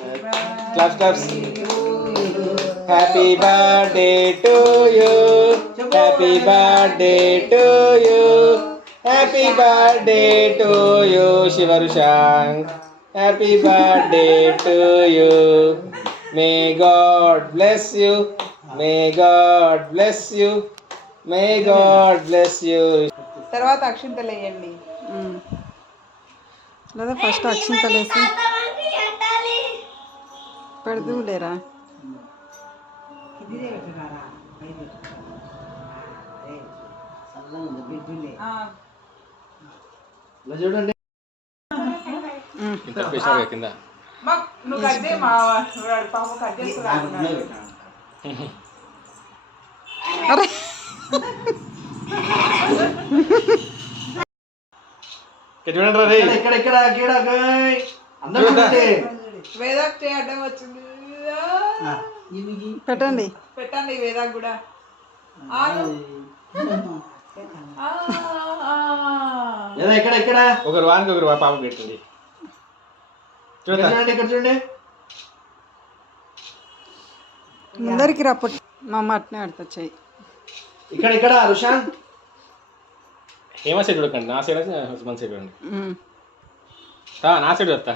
Claps, claps. Happy birthday to you. Happy birthday to you. Happy birthday to you, Shivarushank. Happy birthday to you. May God bless you. May God bless you. May God bless you. తర్వాత అక్షింతలు వేయండి. లేదా first అక్షింతలు వేసి పెడదు లేరా. చూడండి కింద నువ్వు కట్ చేయి, మా పాప కట్ చేస్తున్నారు. చూడండి ఇక్కడ వేదాక్ చేయడం వచ్చింది. పెట్టండి పెట్టండి వేదాక్ కూడా. ఇక్కడ ఒకరు వానికి ఒకరు పాప పెట్టండి. చూడండి ఇక్కడ చూడండి. ముందరికి రాపట్ మా అమ్మ అట్నే ఆడుతా చెయ్యి. ఇక్కడ రుషాంత్ ఏమో సైడ్ చూడకండి, నా సైడ్ మన సైడ్ చూడండి. నా సైడ్ వస్తా.